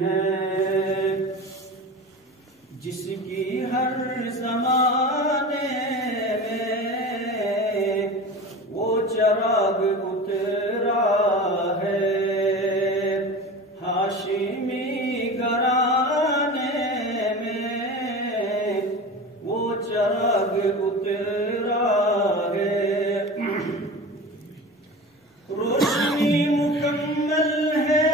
है, जिसकी हर ज़माने में वो चिराग उतरा है। हाशिमी घराने में वो चिराग उतरा है। रोशनी मुकम्मल है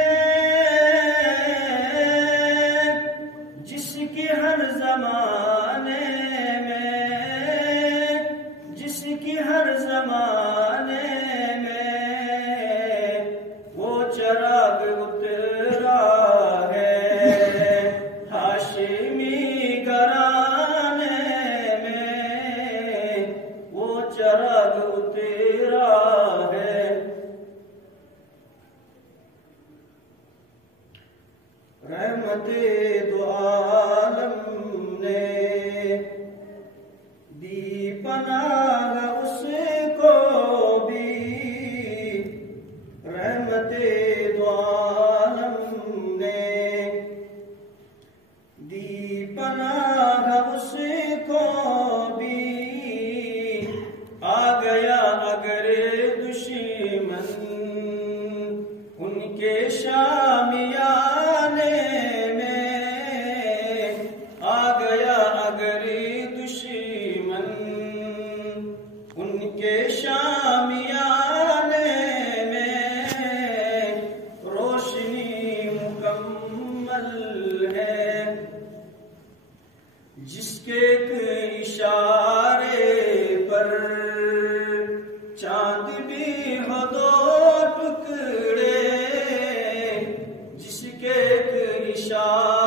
जिसकी हर ज़माने में, जिसकी हर ज़माने में वो चिराग उतरा है। हाशिमी घराने में वो चिराग उतरा है। रहमते दो आलम ने दी पनाह उसको भी, रहमते दो आलम ने दी पनाह उसको भी। आ गया अगर दुश्मन उनके शामियाने में, आ गया अगर दुश्मन उनके शामियाने में, रोशनी मुकम्मल है जिसके एक इशारे पर चांद भी हो दो टुकड़े, जिसके एक इशारे